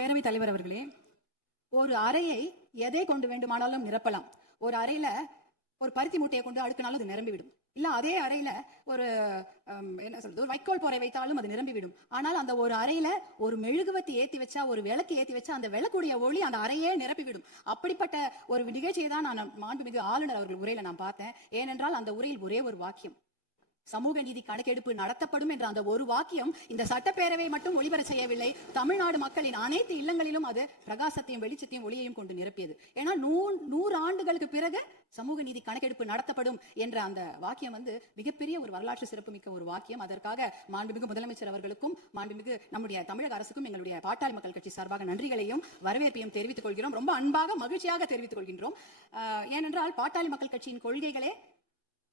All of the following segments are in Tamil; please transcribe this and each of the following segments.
பேரவைத் தலைவர் அவர்களே, ஒரு அறையை எதை கொண்டு வேண்டுமானாலும் நிரப்பலாம். ஒரு அறையில ஒரு பருத்தி மூட்டையை கொண்டு அடுக்கினாலும் அது நிரம்பிவிடும். இல்ல அதே அறையில ஒரு என்ன சொல்றது, ஒரு வைக்கோல் போரை வைத்தாலும் அது நிரம்பிவிடும். ஆனால் அந்த ஒரு அறையில ஒரு மெழுகுவத்தி ஏத்தி வச்சா, ஒரு விளக்கு ஏத்தி வச்சா அந்த விளக்குடைய ஒளி அந்த அறையே நிரப்பிவிடும். அப்படிப்பட்ட ஒரு நிகழ்ச்சியை தான் நான் மாண்புமிகு ஆளுநர் அவர்கள் உரையில நான் பார்த்தேன். ஏனென்றால் அந்த உரையில் ஒரே ஒரு வாக்கியம், சமூக நீதி கணக்கெடுப்பு நடத்தப்படும் என்ற அந்த ஒரு வாக்கியம் இந்த சட்டப்பேரவை மட்டும் ஒளிபர செய்யவில்லை, தமிழ்நாடு மக்களின் அனைத்து இல்லங்களிலும் அது பிரகாசத்தையும் வெளிச்சத்தையும் ஒளியையும் கொண்டு நிரப்பியது. ஏன்னா 100 ஆண்டுகளுக்கு பிறகு சமூக நீதி கணக்கெடுப்பு நடத்தப்படும் என்ற அந்த வாக்கியம் மிகப்பெரிய ஒரு வரலாற்று சிறப்புமிக்க ஒரு வாக்கியம். அதற்காக மாண்புமிகு முதலமைச்சர் அவர்களுக்கும் மாண்புமிகு நம்முடைய தமிழக அரசுக்கும் எங்களுடைய பாட்டாளி மக்கள் கட்சி சார்பாக நன்றிகளையும் வரவேற்பையும் தெரிவித்துக் கொள்கிறோம். ரொம்ப அன்பாக மகிழ்ச்சியாக தெரிவித்துக் கொள்கின்றோம். ஏனென்றால் பாட்டாளி மக்கள் கட்சியின் கொள்கைகளே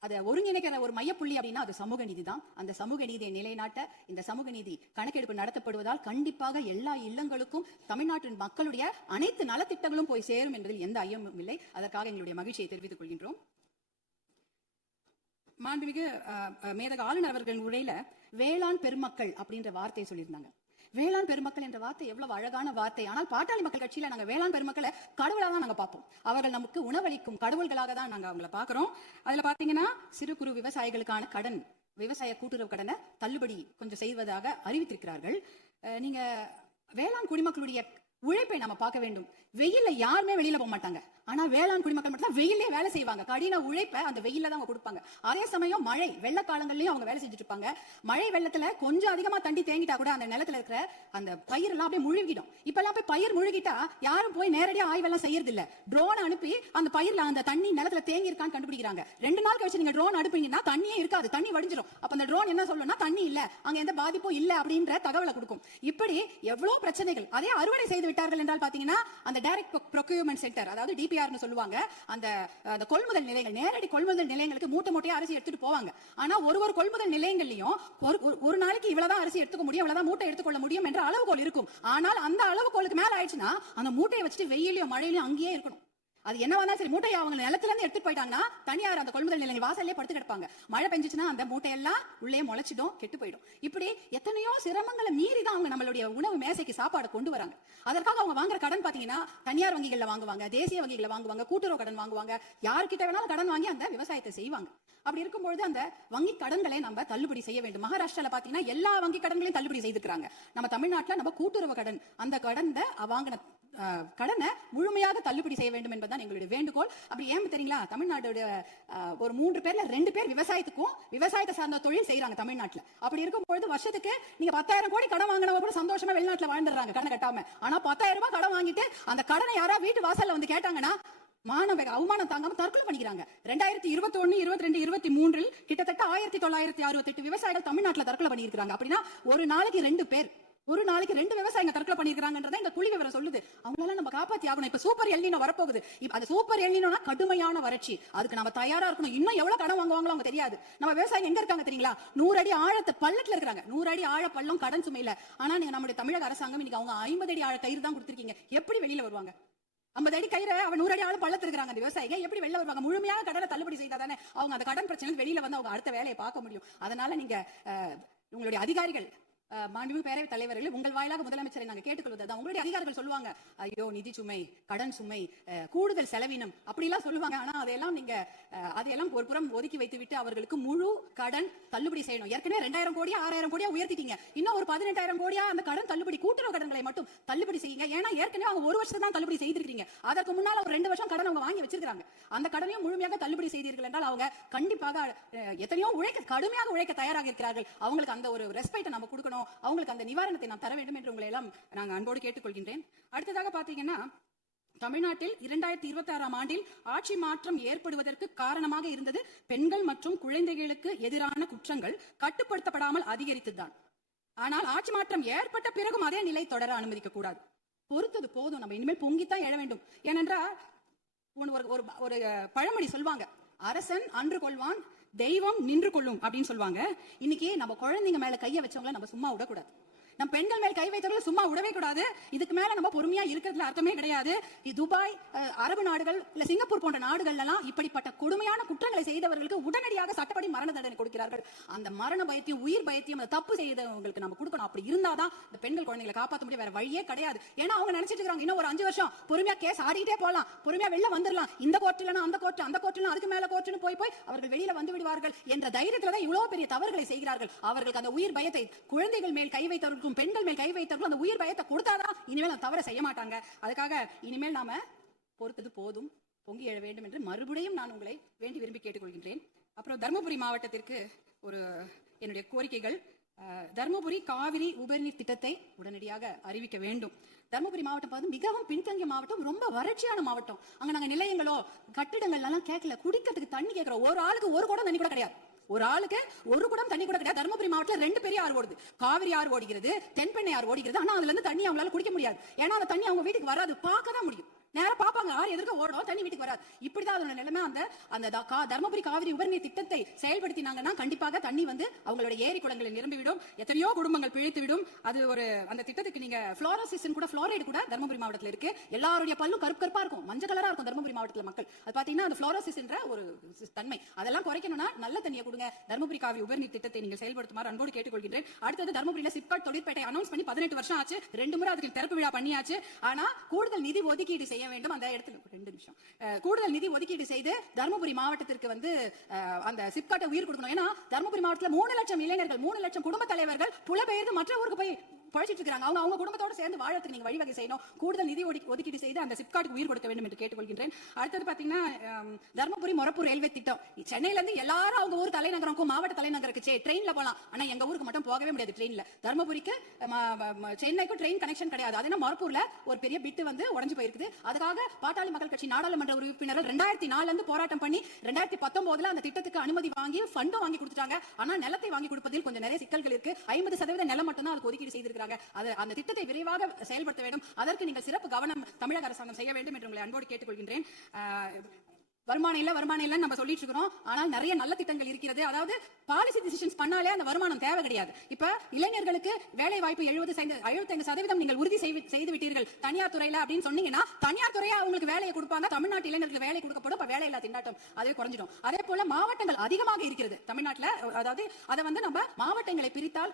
அதை ஒருங்கிணைக்கிற ஒரு மையப்புள்ளி அப்படின்னா அது சமூக நீதி தான். அந்த சமூக நீதியை நிலைநாட்ட இந்த சமூக நீதி கணக்கெடுப்பு நடத்தப்படுவதால் கண்டிப்பாக எல்லா இல்லங்களுக்கும் தமிழ்நாட்டின் மக்களுடைய அனைத்து நலத்திட்டங்களும் போய் சேரும் என்பதில் எந்த ஐயமும் இல்லை. அதற்காக எங்களுடைய மகிழ்ச்சியை தெரிவித்துக் கொள்கின்றோம். மாண்புமிகு மேதக ஆளுநர் அவர்களின் உரையில வேளாண் பெருமக்கள் அப்படின்ற வார்த்தையை சொல்லியிருந்தாங்க. வேளாண் பெருமக்கள் என்ற வார்த்தை எவ்வளவு அழகான வார்த்தை. ஆனால் பாட்டாளி மக்கள் கட்சியில நாங்க வேளாண் பெருமக்களை கடவுளாக தான் நாங்க பார்ப்போம். அவர்கள் நமக்கு உணவளிக்கும் கடவுள்களாக தான் நாங்க அவங்களை பாக்குறோம். அதுல பாத்தீங்கன்னா சிறு குறு விவசாயிகளுக்கான கடன், விவசாய கூட்டுறவு கடனை தள்ளுபடி கொஞ்சம் செய்வதாக அறிவித்திருக்கிறார்கள். நீங்க வேளாண் குடிமக்களுடைய உழைப்பை நம்ம பார்க்க வேண்டும். வெயில்ல யாருமே வெளியில போக மாட்டாங்க. ஆனா வேளாண் குடிமக்கள் மட்டும் தான் வெயிலே வேலை செய்வாங்க. கடின உழைப்பை அந்த வெயில்ல தான் அவங்க கொடுப்பாங்க. அதே சமயம் மழை வெள்ள காலங்கள்லயும் அவங்க வேலை செஞ்சுட்டு இருப்பாங்க. மழை வெள்ளத்துல கொஞ்சம் அதிகமா தண்ணி தேங்கிட்டா கூட அந்த நிலத்துல இருக்கிற அந்த பயிர் எல்லாம் அப்படியே முழுகிடும். இப்ப எல்லாம் போய் பயிர் முழுகிட்டா யாரும் போய் நேரடியா ஆய்வெல்லாம் செய்யறது இல்ல. ட்ரோன் அனுப்பி அந்த பயிர்ல அந்த தண்ணி நிலத்துல தேங்கி இருக்கான்னு கண்டுபிடிக்கிறாங்க. 2 நாள் கழிச்சு நீங்க ட்ரோன் அனுப்புனீங்கன்னா தண்ணியே இருக்காது, தண்ணி வடிஞ்சிடும். அப்ப அந்த ட்ரோன் என்ன சொல்லணும்னா தண்ணி இல்ல, அங்க எந்த பாதிப்பும் இல்ல அப்படின்ற தகவலை கொடுக்கும். இப்படி எவ்வளவு பிரச்சனைகள். அதே அறுவடை செய்து விட்டார்கள் என்றால் பாத்தீங்கன்னா அந்த டைரக்ட் ப்ரொக்யூர்மெண்ட் சென்டர், அதாவது டிபிஆர்னு சொல்லுவாங்க, அந்த கொள்முதல் நிலையங்கள், நேரடி கொள்முதல் நிலையங்களுக்கு மூட்டை மூட்டையா அரிசி எடுத்துட்டு போவாங்க. ஆனா ஒரு கொள்முதல் நிலையங்களையும் ஒரு நாளைக்கு இவ்வளவுதான் அரிசி எடுத்துக்க முடியும், இவ்வளவுதான் மூட்டை எடுத்துக்கொள்ள முடியும் என்ற அளவுகோல் இருக்கும். ஆனால் அந்த அளவுகோலுக்கு மேல ஆயிடுச்சுன்னா அந்த மூட்டையை வச்சுட்டு வெயிலையும் மழையிலையும் அங்கேயே இருக்கணும். அது என்னவா சரி, மூட்டையை அவங்க நிலத்துல இருந்து எடுத்துட்டு போயிட்டாங்கன்னா தனியார் அந்த கொள்முதல் நிலையம் வாசல்லே படுத்து கிடப்பாங்க. மழை பெஞ்சிச்சுன்னா அந்த மூட்டையெல்லாம் உள்ளே முளைச்சிடும், கெட்டு போயிடும். இப்படி எத்தனையோ சிரமங்களை மீறி தான் அவங்க நம்மளுடைய உணவு மேசைக்கு சாப்பாடு கொண்டு வராங்க. அதற்காக அவங்க வாங்குற கடன் பாத்தீங்கன்னா தனியார் வங்கிகள்ல வாங்குவாங்க, தேசிய வங்கிகளை வாங்குவாங்க, கூட்டுறவு கடன் வாங்குவாங்க, யார்கிட்ட வேணாலும் கடன் வாங்கி அந்த விவசாயத்தை செய்வாங்க. அப்படி இருக்கும்பொழுது அந்த வங்கி கடன்களை நம்ம தள்ளுபடி செய்ய வேண்டும். மகாராஷ்டிரால பாத்தீங்கன்னா எல்லா வங்கி கடன்களையும் தள்ளுபடி செய்திருக்காங்க. நம்ம தமிழ்நாட்டில் நம்ம கூட்டுறவு கடன், அந்த கடனை வாங்கின கடனை முழுமையாக தள்ளுபடி செய்ய வேண்டும் என்பதுதான் எங்களுடைய வேண்டுகோள். அப்படி ஏன் தெரியுங்களா, தமிழ்நாட்டோட ஒரு 3 பேர்ல 2 பேர் விவசாயத்தை சார்ந்த தொழில் செய்யறாங்க தமிழ்நாட்டுல. அப்படி இருக்கும்பொழுது வருஷத்துக்கு நீங்க 10,000 கோடி கடன் வாங்கினவங்க கூட சந்தோஷமா வெளிநாட்டுல வாழ்ந்துடுறாங்க கடன் கட்டாம. ஆனா 10,000 ரூபாய் கடன் வாங்கிட்டு அந்த கடனை யாரா வீட்டு வாசல்ல வந்து கேட்டாங்கன்னா அவமானம் தாங்காம தற்கொலை பண்ணிக்கிறாங்க. 2021, 22, 23 கிட்டத்தட்ட 1968 விவசாயிகள் தமிழ்நாட்டுல தற்கொலை பண்ணிருக்காங்க. அப்படின்னா ஒரு நாளைக்கு 2 விவசாயிங்க தற்கொலை பண்ணிருக்காங்கன்றத இந்த புள்ளி விவரம் சொல்லுது. அவங்களால நம்ம காப்பாத்தி ஆகணும். இப்ப சூப்பர் எல்னினோ வரப்போகுது. அந்த சூப்பர் எல்னினோனா கடுமையான வறட்சி, அதுக்கு நம்ம தயாரா இருக்கணும். இன்னும் எவ்வளவு கடன் வாங்குவாங்களோ அவங்க தெரியாது. நம்ம விவசாயிங்க எங்க இருக்காங்க தெரியுங்களா, 100 அடி ஆழத்தை பள்ளத்துல இருக்காங்க. 100 அடி ஆழ பள்ளம் கடன் சுமையில. ஆனா நீங்க நம்முடைய தமிழக அரசாங்கம் இன்னைக்கு அவங்க 50 அடி ஆழ கயிறு தான் கொடுத்திருக்கீங்க. எப்படி வெளியில வருவாங்க? 50 அடி கயிறை அவன் 100 அடி ஆழம் பள்ளத்துல இருக்காங்க. அந்த விவசாயிங்க எப்படி வெளில வருவாங்க? முழுமையாக கடனை தள்ளுபடி செய்தாதானே அவங்க அந்த கடன் பிரச்சனை வெளியில வந்து அவங்க அடுத்த வேலையை பார்க்க முடியும். அதனால நீங்க உங்களுடைய அதிகாரிகள், மாண்புமிகு பேரவைத் தலைவர்கள், உங்கள் வாயிலாக முதலமைச்சரை நாங்கள் கேட்டுக்கொள்வதுதான், உங்களுடைய அதிகாரிகள் சொல்லுவாங்க, ஐயோ நிதி சுமை, கடன் சுமை, கூடுதல் செலவினம் அப்படிலாம் சொல்லுவாங்க. ஆனா அதையெல்லாம் ஒரு புறம் ஒதுக்கி வைத்து விட்டு அவர்களுக்கு முழு கடன் தள்ளுபடி செய்யணும். ஏற்கனவே 2000 கோடியா 6000 கோடியா உயர்த்திட்டீங்க. இன்னும் ஒரு 18,000 கோடியா அந்த கடன் தள்ளுபடி, கூட்டுறவு கடன்களை மட்டும் தள்ளுபடி செய்யுங்க. ஏன்னா ஏற்கனவே அவங்க 1 வருஷம் தான் தள்ளுபடி செய்திருக்கீங்க. அதற்கு முன்னால ஒரு 2 வருஷம் கடன் அவங்க வாங்கி வச்சிருக்காங்க. அந்த கடனையும் முழுமையாக தள்ளுபடி செய்தீர்கள் என்றால் அவங்க கண்டிப்பாக எத்தனையோ கடுமையாக உழைக்க தயாராக இருக்கிறார்கள். அவங்களுக்கு அந்த ஒரு ரெஸ்பெக்ட் நம்ம கொடுக்கணும், அவங்களுக்கு அந்த நிவாரணத்தை நாம் தர வேண்டும் என்று உங்களை எல்லாம் நான் அன்போடு கேட்டுக்கொள்கின்றேன். அடுத்ததாக பாத்தீங்கன்னா, தமிழ்நாட்டில் 2026ஆம் ஆண்டில் ஆட்சி மாற்றம் ஏற்படுவதற்கு காரணமாக இருந்தது பெண்கள் மற்றும் குழந்தைகளுக்கு எதிரான குற்றங்கள் கட்டுப்படுத்தப்படாமல் அதிகரித்ததுதான். ஆனால் ஆட்சி மாற்றம் ஏற்பட்ட பிறகும் அதே நிலை தொடர அனுமதிக்க கூடாது. பொறுத்தது போதும், நம்ம இனிமேல் பொங்கித்தான் எழ வேண்டும். ஏனென்றால் ஒரு பழமொழி சொல்வாங்க, அரசன் அன்று கொள்வான், தெய்வம் நின்று கொள்ளும் அப்படின்னு சொல்லுவாங்க. இன்னைக்கு நம்ம குழந்தைங்க மேல கைய வச்சவங்கள நம்ம சும்மா விடக்கூடாது. நம் பெண்கள் மேல் கை வைத்தவர்கள் சும்மா விடவே கூடாது. இதுக்கு மேல நம்ம பொறுமையா இருக்கிறதுல அர்த்தமே கிடையாது. துபாய், அரபு நாடுகள், இல்ல சிங்கப்பூர் போன்ற நாடுகள் எல்லாம் இப்படிப்பட்ட கொடுமையான குற்றங்களை செய்தவர்களுக்கு உடனடியாக சட்டப்படி மரண தண்டனை கொடுக்கிறார்கள். அந்த மரண பயத்தையும் உயிர் பயத்தையும் அந்த தப்பு செய்தவங்களுக்கு நம்ம கொடுக்கணும். அப்படி இருந்தாதான் இந்த பெண்கள் குழந்தைகளை காப்பாற்ற முடியும். வேற வழியே கிடையாது. ஏன்னா அவங்க நினைச்சிட்டு இருக்காங்க இன்னும் ஒரு 5 வருஷம் பொறுமையா கேஸ் ஆடிட்டே போலாம், பொறுமையா வெளில வந்துடலாம், இந்த கோர்ட்ல அந்த கோர்ட் அந்த கோர்ட்ல அதுக்கு மேல கோர்ட்னு போய் அவர்கள் வெளியில வந்து விடுவார்கள் என்ற தைரியத்துல தான் இவ்வளவு பெரிய தவறுகளை செய்கிறார்கள். அவர்களுக்கு அந்த உயிர் பயத்தை, குழந்தைகள் மேல் கை வைத்தவர்களுக்கும் பெண்கள் மேல் கை வைத்தவர்களும் அந்த உயிர் பயத்தை கொடுத்தாதான் இனிமேல் அந்த தவறை செய்ய மாட்டாங்க. அதுக்காக இனிமேல் நாம பொறுத்தது போதும், பொங்கி எழ வேண்டும் என்று மறுபடியும் நான் உங்களை வேண்டி விரும்பி கேட்டுக்கொள்கின்றேன். அப்புறம் தருமபுரி மாவட்டத்திற்கு ஒரு என்னுடைய கோரிக்கைகள். தருமபுரி காவிரி உபரிநீர் திட்டத்தை உடனடியாக அறிவிக்க வேண்டும். தருமபுரி மாவட்டம் மிகவும் பின்தங்கிய மாவட்டம், ரொம்ப வறட்சியான மாவட்டம். அங்க நாங்க நிலையங்களோ கட்டிடங்கள் எல்லாம் கேட்கல, குடிக்கிறதுக்கு தண்ணி கேட்கிறோம். ஒரு ஆளுக்கு ஒரு குடம் தண்ணி கூட கிடையாது. ஒரு ஆளுக்கு ஒரு குடம் தண்ணி கூட கிடையாது. தருமபுரி மாவட்டத்தில் 2 பெரிய ஆறு ஓடுது. காவிரி ஆறு ஓடுகிறது, தென்பெண்ணை ஆறு ஓடுகிறது. ஆனா அதுல இருந்து தண்ணி அவங்களால குடிக்க முடியாது. ஏன்னா அந்த தண்ணி அவங்க வீட்டுக்கு வராது, பார்க்க தான் முடியும். நேரா பாப்பாங்க, ஆறு எதிர்க்க ஓடும், தண்ணி வீட்டுக்கு வராது. இப்படிதான் அதோட நிலைமை. அந்த தர்மபுரி காவிரி உபரிநீர் திட்டத்தை செயல்படுத்தினாங்கன்னா கண்டிப்பாக தண்ணி அவங்களோட ஏரி குளங்களை நிரம்பிவிடும், எத்தனையோ குடும்பங்கள் பிழைத்து விடும். அது ஒரு அந்த திட்டத்துக்கு நீங்க ஃப்ளோரோசிஸ் கூட, ஃப்ளோரைடு கூட தர்மபுரி மாவட்டத்தில் இருக்கு. எல்லாருடைய பல்லும் கருப்பா இருக்கும், மஞ்சள் கலரா இருக்கும் தர்மபுரி மாவட்டத்தில் மக்கள். அது பாத்தீங்கன்னா அந்த ஃப்ளோரோசிஸ் என்ற ஒரு தன்மை, அதெல்லாம் குறைக்கணும்னா நல்ல தண்ணியை கொடுங்க. தர்மபுரி காவிரி உபரிநீர் திட்டத்தை நீங்கள் செயல்படுத்துமாறு அன்போடு கேட்டுக்கொள்கின்றேன். அடுத்தது தர்மபுரியில சிப்காட் தொழிற்பேட்டை அனௌன்ஸ் பண்ணி 18 வருஷம் ஆச்சு. 2 முறை அதுக்கு திறப்பு விழா பண்ணியாச்சு. ஆனா கூடுதல் நிதி ஒதுக்கீடு செய்ய வேண்டும். அந்த இடத்துல 2 நிமிஷம் கூடுதல் நிதி ஒதுக்கீடு செய்து தருமபுரி மாவட்டத்திற்கு அந்த சிப்காட்டை உயிர் கொடுக்கணும். ஏன்னா தருமபுரி மாவட்டத்தில் 3 லட்சம் இளைஞர்கள், 3 லட்சம் குடும்ப தலைவர்கள் புலம்பெயர்ந்து மற்ற ஊருக்கு போய் பழிச்சிட்டு இருக்காங்க. அவங்க குடும்பத்தோட சேர்ந்து வாழறதுக்கு நீங்க வழிவகை செய்யணும். கூடுதல் நிதி ஒதுக்கீடு செய்து அந்த சிப்காட்டுக்கு உயிர் கொடுக்க வேண்டும் என்று கேட்டுக்கொள்கின்றேன். அடுத்தது பாத்தீங்கன்னா தர்மபுரி மொரப்பூர் ரயில்வே திட்டம். சென்னையில இருந்து எல்லாரும் அவங்க ஊர் தலைநகரம், மாவட்ட தலைநகருக்கு ட்ரெயின்ல போலாம். ஆனா எங்க ஊருக்கு மட்டும் போகவே முடியாது ட்ரெயின்ல. தர்மபுரிக்கு சென்னைக்கு ட்ரெயின் கனெக்ஷன் கிடையாது. அது மொரப்பூர்ல ஒரு பெரிய பிட்டு உடைஞ்சு போயிருக்குது. அதுக்காக பாட்டாளி மக்கள் கட்சி நாடாளுமன்ற உறுப்பினர்கள் 2004 இருந்து போராட்டம் பண்ணி 2019 அந்த திட்டத்துக்கு அனுமதி வாங்கி ஃபண்டும் வாங்கி கொடுத்துட்டாங்க. ஆனா நிலத்தை வாங்கி கொடுப்பதில் கொஞ்சம் நிறைய சிக்கல்கள் இருக்கு. 50% நிலம் மட்டும் தான் அதுக்கு ஒதுக்கீடு செய்திருக்காங்க. அந்த திட்டத்தை விரைவாக செயல்படுத்த வேண்டும். அதற்கு நீங்கள் சிறப்பு கவனம் தமிழக அரசாங்கம் செய்ய வேண்டும் என்று உங்களை அன்போடு கேட்டுக்கொள்கின்றேன். வருமானம் இல்ல நம்ம சொல்லிட்டு இருக்கிறோம். ஆனால் நிறைய நல்ல திட்டங்கள் இருக்கிறது. அதாவது பாலிசி டிசிஷன்ஸ் பண்ணாலே அந்த வருமானம் தேவை கிடையாது. இப்ப இளைஞர்களுக்கு வேலை வாய்ப்பு 75% நீங்கள் உறுதி செய்து விட்டீர்கள் தனியார் துறையில அப்படின்னு சொன்னீங்கன்னா, தனியார் துறையா அவங்களுக்கு வேலையை கொடுப்பாங்க. தமிழ்நாட்டு இளைஞர்களுக்கு வேலை கொடுக்கப்படும். வேலை இல்லா திண்டாட்டம் அதே குறைஞ்சிடும். அதே போல மாவட்டங்கள் அதிகமாக இருக்கிறது தமிழ்நாட்டில். அதாவது அதை நம்ம மாவட்டங்களை பிரித்தால்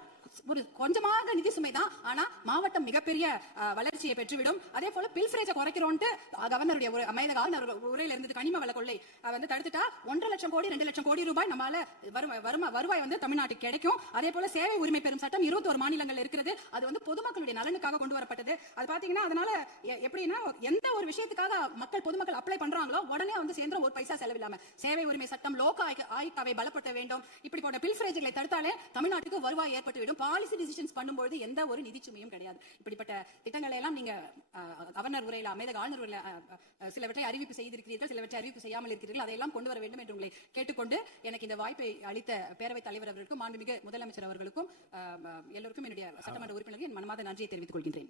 ஒரு கொஞ்சமாக நிதி சுமை தான். ஆனா மாவட்டம் மிகப்பெரிய வளர்ச்சியை பெற்றுவிடும். அதே போல பில்ஃபரேஜை குறைக்கிறோம்ட்டு கவர்னருடைய உரையில இருந்து கனிம வள கொள்ளை தடுத்துட்டா 1.5 லட்சம் கோடி 2 லட்சம் கோடி ரூபாய் நம்மால வருவாய் தமிழ்நாட்டுக்கு கிடைக்கும். அதே போல சேவை உரிமை பெறும் சட்டம் 21 மாநிலங்கள் இருக்கிறது. அது பொதுமக்களுடைய நலனுக்காக கொண்டு வரப்பட்டது. அது பாத்தீங்கன்னா அதனால எப்படின்னா எந்த ஒரு விஷயத்துக்காக பொதுமக்கள் அப்ளை பண்றாங்களோ உடனே சேர்ந்து ஒரு பைசா செலவில்லாம சேவை உரிமை சட்டம், லோக ஆயுக்தாவை பலப்படுத்த வேண்டும். இப்படி போன்ற பில்ஃபரேஜ்களை தடுத்தாலே தமிழ்நாட்டுக்கு வருவாய் ஏற்பட்டுவிடும். பாலிசி டிசிஷன்ஸ் பண்ணும்போது எந்த ஒரு நிதி சுமையும் கிடையாது. இப்படிப்பட்ட திட்டங்களை எல்லாம் நீங்க கவர்னர் உரையில, அமைதி ஆளுநர் உரையில சிலவற்றை அறிவிப்பு செய்திருக்கிறீர்கள், சிலவற்றை அறிவிப்பு செய்யாமல் இருக்கிறீர்கள். அதையெல்லாம் கொண்டு வர வேண்டும் என்று உங்களை கேட்டுக்கொண்டு எனக்கு இந்த வாய்ப்பை அளித்த பேரவைத் தலைவர் அவர்களுக்கும் மாண்புமிகு முதலமைச்சர் அவர்களுக்கும் எல்லோருக்கும் என்னுடைய சட்டமன்ற உறுப்பினர்கள் என் மனமார்ந்த நன்றியை தெரிவித்துக் கொள்கின்றேன்.